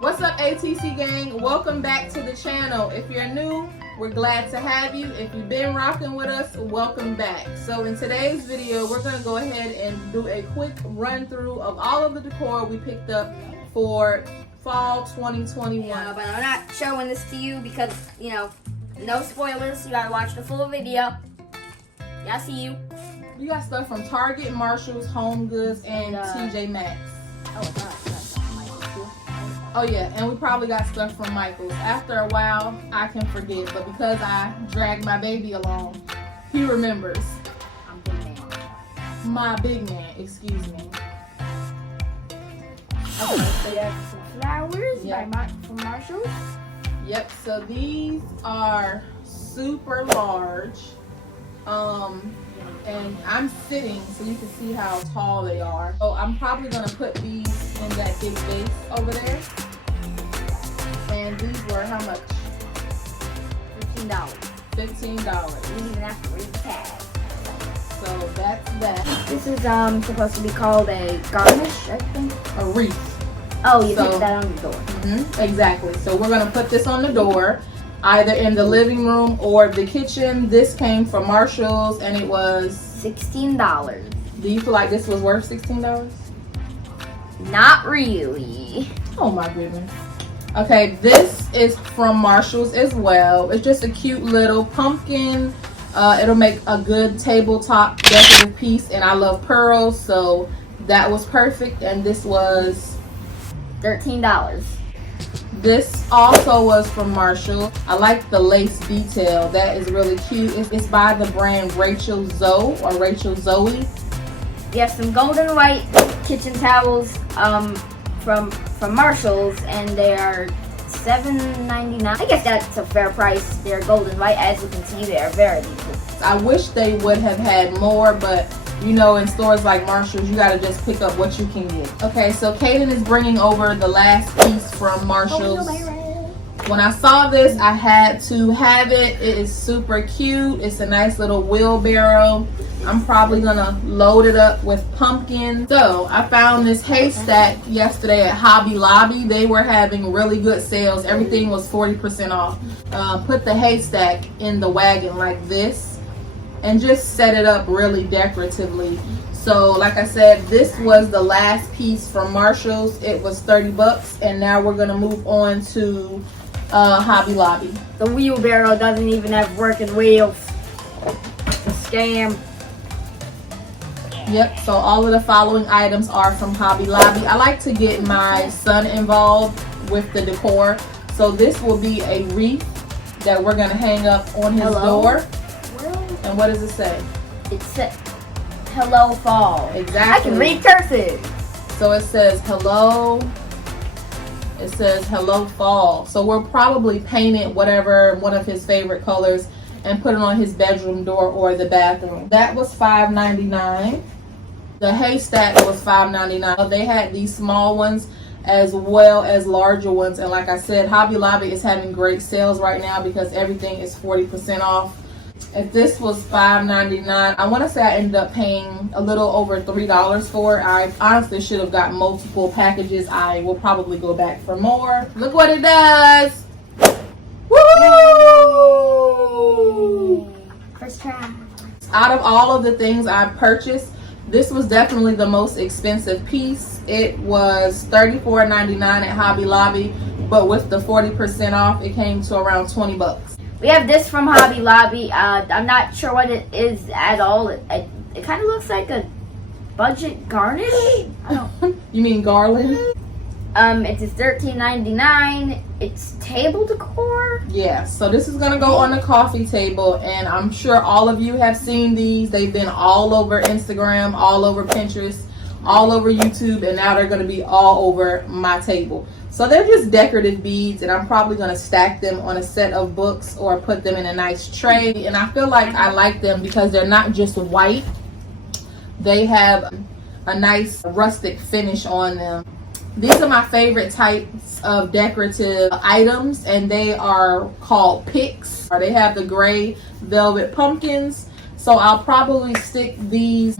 What's up, ATC gang? Welcome back to the channel. If you're new, we're glad to have you. If you've been rocking with us, welcome back. So in today's video, we're gonna go ahead and do a quick run through of all of the decor we picked up for fall 2021. Yeah, but I'm not showing this to you because, you know, no spoilers. You gotta watch the full video. Yeah, I see you. You got stuff from Target, Marshalls, Homegoods, and TJ Maxx. Oh, God. Oh yeah, and we probably got stuff from Michael's. After a while, I can forget, but because I dragged my baby along, he remembers. I'm big man. My big man, excuse me. Okay, so you have some flowers Yeah. from Marshalls. Yep, so these are super large. And I'm sitting so you can see how tall they are. So I'm probably gonna put these in that big vase over there. And these were how much? $15. $15. You didn't even have to read the tag. So that's that. This is supposed to be called a garnish, I think. A wreath. Oh, you So- put that on the door. Exactly. So we're gonna put this on the door, either in the living room or the kitchen. This came from Marshalls and it was $16. Do you feel like this was worth $16? Not really. Oh my goodness. Okay, this is from Marshalls as well. It's just a cute little pumpkin. It'll make a good tabletop decorative piece, and I love pearls, so that was perfect. And this was $13. This also was from Marshall. I like the lace detail. That is really cute. It's by the brand Rachel Zoe. We have some golden white kitchen towels from Marshalls, and they are $7.99. I guess that's a fair price. They're golden white. As you can see, they are very beautiful. I wish they would have had more, but you know, in stores like Marshalls, you gotta just pick up what you can get. Okay, so Caden is bringing over the last piece from Marshalls. When I saw this, I had to have it. It is super cute. It's a nice little wheelbarrow. I'm probably gonna load it up with pumpkin. So I found this haystack yesterday at Hobby Lobby. They were having really good sales. Everything was 40% off. Put the haystack in the wagon like this and just set it up really decoratively. So like I said, this was the last piece from Marshalls. It was $30, and now we're gonna move on to Hobby Lobby. The wheelbarrow doesn't even have working wheels. It's a scam. Yep, so all of the following items are from Hobby Lobby. I like to get my son involved with the decor. So this will be a wreath that we're gonna hang up on his door. And what does it say? It says hello fall. Exactly. I can read cursive. So it says hello. It says hello fall. So we'll probably paint it whatever, one of his favorite colors, and put it on his bedroom door or the bathroom. That was $5.99. The haystack was $5.99. They had these small ones as well as larger ones. And like I said, Hobby Lobby is having great sales right now because everything is 40% off. If this was $5.99, I want to say I ended up paying a little over $3 for it. I honestly should have got multiple packages. I will probably go back for more. Look what it does. Woo! First try. Out of all of the things I purchased, this was definitely the most expensive piece. It was $34.99 at Hobby Lobby, but with the 40% off, it came to around $20. We have this from Hobby Lobby. I'm not sure what it is at all. It kind of looks like a budget garnish. I don't. You mean garland? It is $13.99. It's table decor. Yeah, so this is gonna go on the coffee table, and I'm sure all of you have seen these. They've been all over Instagram, all over Pinterest, all over YouTube, and now they're gonna be all over my table. So they're just decorative beads, and I'm probably gonna stack them on a set of books or put them in a nice tray. And I feel like I like them because they're not just white. They have a nice rustic finish on them. These are my favorite types of decorative items, and they are called picks. They have the gray velvet pumpkins. So I'll probably stick these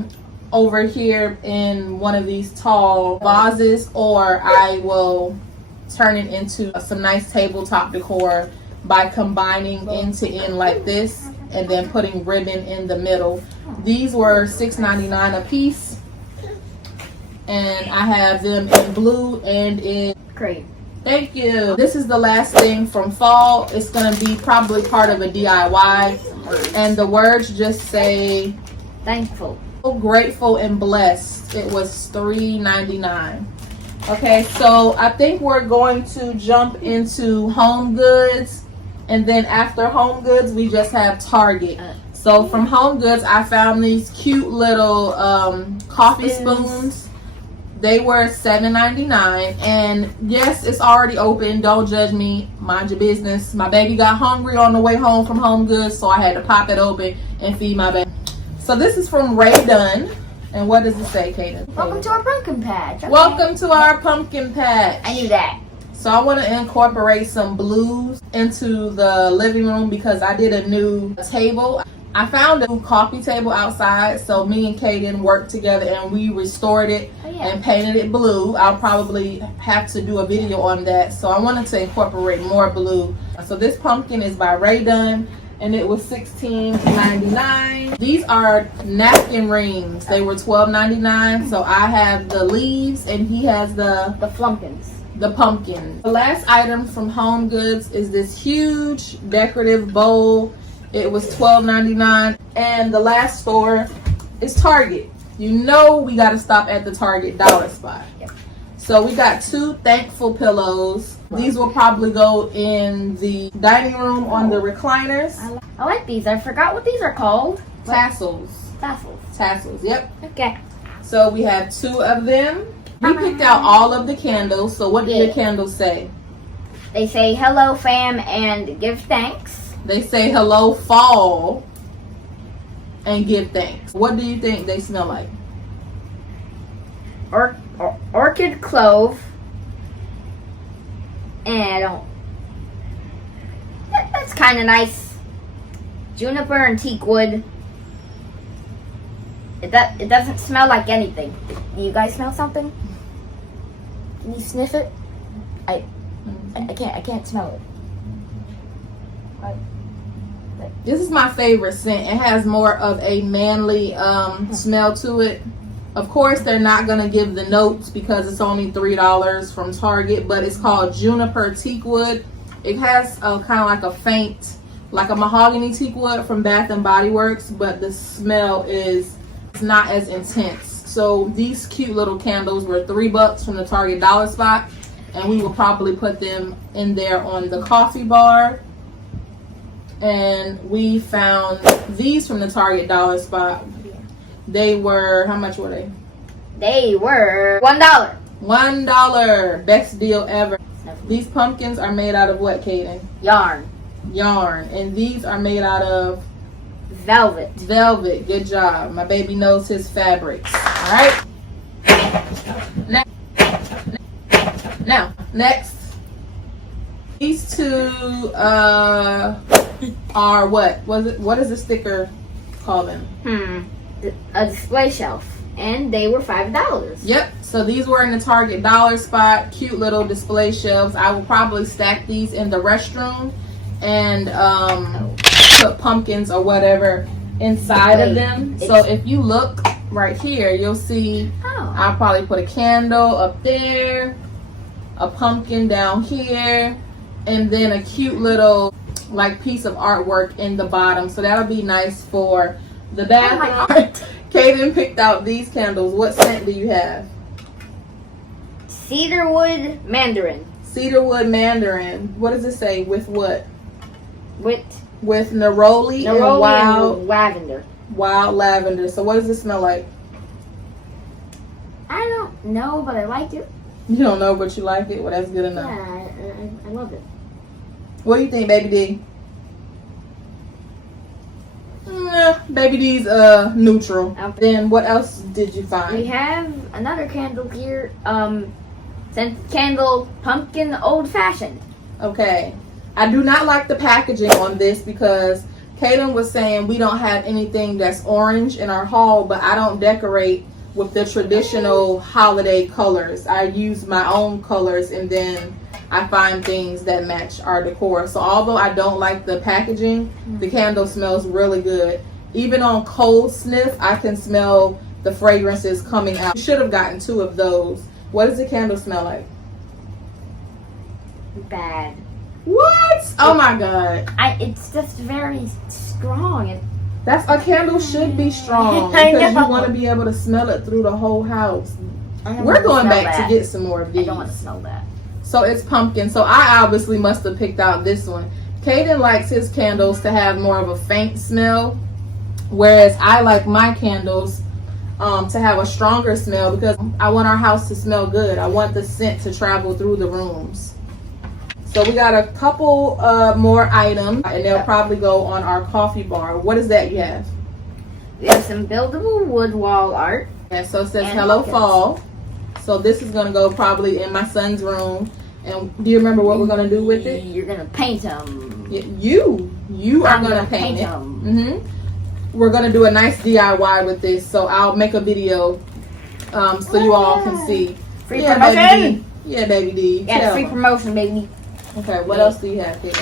over here in one of these tall vases, or I will turn it into some nice tabletop decor by combining end to end like this and then putting ribbon in the middle. These were $6.99 a piece, and I have them in blue and in Great. Thank you. This is the last thing from fall. It's going to be probably part of a DIY, and the words just say Thankful. grateful and blessed. It was $3.99. Okay, so I think we're going to jump into Homegoods, and then after Homegoods we just have Target. So from Homegoods I found these cute little coffee spoons. They were $7.99, and yes, it's already open. Don't judge me. Mind your business. My baby got hungry on the way home from Homegoods, so I had to pop it open and feed my baby. So this is from Ray Dunn. And what does it say, Caden? Welcome to our pumpkin patch. Okay. Welcome to our pumpkin patch. I knew that. So I want to incorporate some blues into the living room because I did a new table. I found a new coffee table outside, so me and Caden worked together and we restored it and painted it blue. I'll probably have to do a video on that. So I wanted to incorporate more blue. So this pumpkin is by Ray Dunn, and it was $16.99. These are napkin rings. They were $12.99. So I have the leaves and he has the flumpkins. The pumpkin. The last item from Homegoods is this huge decorative bowl. It was $12.99. And the last store is Target. You know we got to stop at the Target dollar spot. Yep. So we got 2 thankful pillows. These will probably go in the dining room on the recliners. I like these. I forgot what these are called. Tassels. Tassels. Tassels, yep. Okay. So we have 2 of them. We picked out all of the candles. So what do your candles say? They say hello fam and give thanks. They say hello fall and give thanks. What do you think they smell like? Orchid clove. And I don't. That's kind of nice. Juniper and teak wood. It doesn't smell like anything. Do you guys smell something? Can you sniff it? I can't smell it. This is my favorite scent. It has more of a manly smell to it. Of course, they're not going to give the notes because it's only $3 from Target, but it's called Juniper Teak Wood. It has kind of like a faint, like a mahogany teak wood from Bath and Body Works, but the smell is not as intense. So these cute little candles were $3 from the Target dollar spot, and we will probably put them in there on the coffee bar. And we found these from the Target dollar spot. They were, how much were they? They were $1. $1. Best deal ever. These pumpkins are made out of what, Caden? Yarn. Yarn. And these are made out of velvet. Velvet. Good job. My baby knows his fabrics. All right. Now, next. These 2 are what? What is the sticker call them? A display shelf, and they were $5. Yep. So these were in the Target dollar spot. Cute little display shelves. I will probably stack these in the restroom and put pumpkins or whatever inside of them. So if you look right here, you'll see I'll probably put a candle up there, a pumpkin down here, and then a cute little like piece of artwork in the bottom. So that'll be nice for the bathroom. Caden picked out these candles. What scent do you have? Cedarwood Mandarin. Cedarwood Mandarin. What does it say? With what? With neroli and wild lavender. Wild lavender. So what does it smell like? I don't know, but I like it. You don't know, but you like it? Well, that's good enough. Yeah, I love it. What do you think, Baby D? Baby D's neutral. Okay. Then what else did you find? We have another candle here. Scented candle pumpkin old fashioned. Okay. I do not like the packaging on this because Caden was saying we don't have anything that's orange in our haul, but I don't decorate with the traditional holiday colors. I use my own colors, and then I find things that match our decor. So although I don't like the packaging, the candle smells really good. Even on cold sniff, I can smell the fragrances coming out. You should have gotten 2 of those. What does the candle smell like? Bad. What? Oh my god. It's just very strong. That's a candle should be strong because you want to be able to smell it through the whole house. We're going back to get some more of these. I don't want to smell that. So it's pumpkin. So I obviously must have picked out this one. Caden likes his candles to have more of a faint smell, whereas I like my candles to have a stronger smell because I want our house to smell good. I want the scent to travel through the rooms. So we got a couple more items, and they'll probably go on our coffee bar. What is that you have? We have some buildable wood wall art. And so it says Hello Fall. So this is going to go probably in my son's room. And do you remember what we're going to do with it? You're going to paint them. You are going to paint it. Them. We're going to do a nice DIY with this. So I'll make a video so you all can see. Free promotion? Baby D. Yeah, baby D. Yeah, free promotion, baby. Okay, what else do you have here?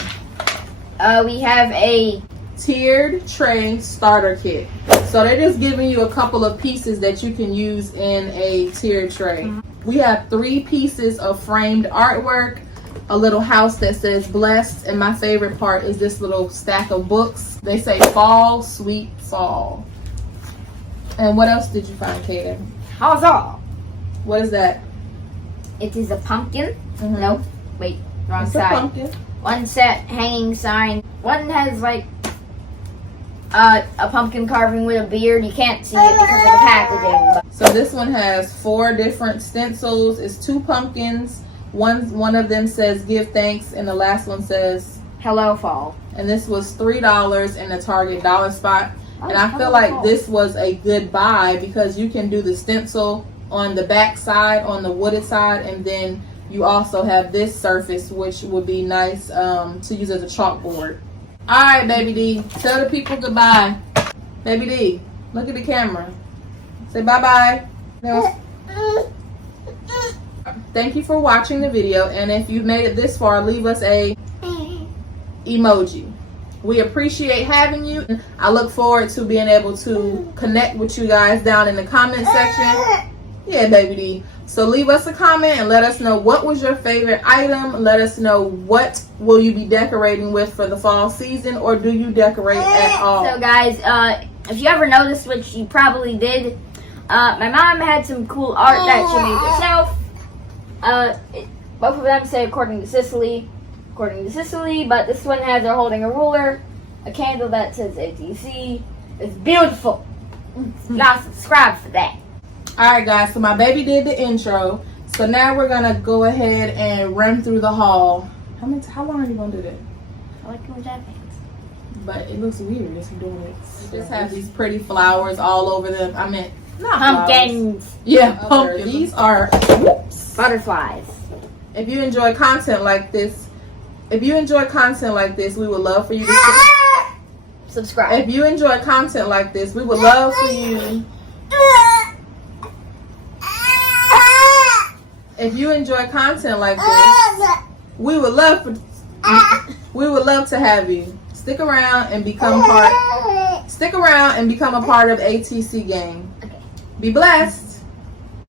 We have a tiered tray starter kit. So they're just giving you a couple of pieces that you can use in a tiered tray. We have 3 pieces of framed artwork, a little house that says blessed, and my favorite part is this little stack of books. They say fall, sweet fall. And what else did you find, Caden? Huzzah! What is that? It is a pumpkin. Mhm. Nope. Wait, wrong It's side. a pumpkin. One set hanging sign. One has like a pumpkin carving with a beard. You can't see it because of the packaging. So this one has 4 different stencils. It's 2 pumpkins. One of them says give thanks, and the last one says Hello Fall. and this was $3 in the Target dollar spot. And I feel like this was a good buy because you can do the stencil on the back side, on the wooded side, and then you also have this surface, which would be nice to use as a chalkboard. All right, Baby D, tell the people goodbye. Baby D, look at the camera. Say bye-bye. Thank you for watching the video, and if you've made it this far, leave us a emoji. We appreciate having you. I look forward to being able to connect with you guys down in the comment section. Yeah, Baby D. So leave us a comment and let us know what was your favorite item. Let us know what will you be decorating with for the fall season, or do you decorate at all? So guys, if you ever noticed, which you probably did, my mom had some cool art that she made herself. Both of them say according to Cicely, but this one has her holding a ruler, a candle that says ATC. It's beautiful. You gotta subscribe for that. Alright guys, so my baby did the intro. So now we're gonna go ahead and run through the haul. How long are you gonna do that? I like doing that. But it looks weird if you're doing it. You just have these pretty flowers all over them. I meant not Pumpkins. flowers. Yeah, pumpkins. These are Butterflies. If you enjoy content like this, we would love for you to subscribe. If you enjoy content like this, we would love for you. If you enjoy content like this, we would love to have you stick around and become a part of ATC gang. Okay. Be blessed.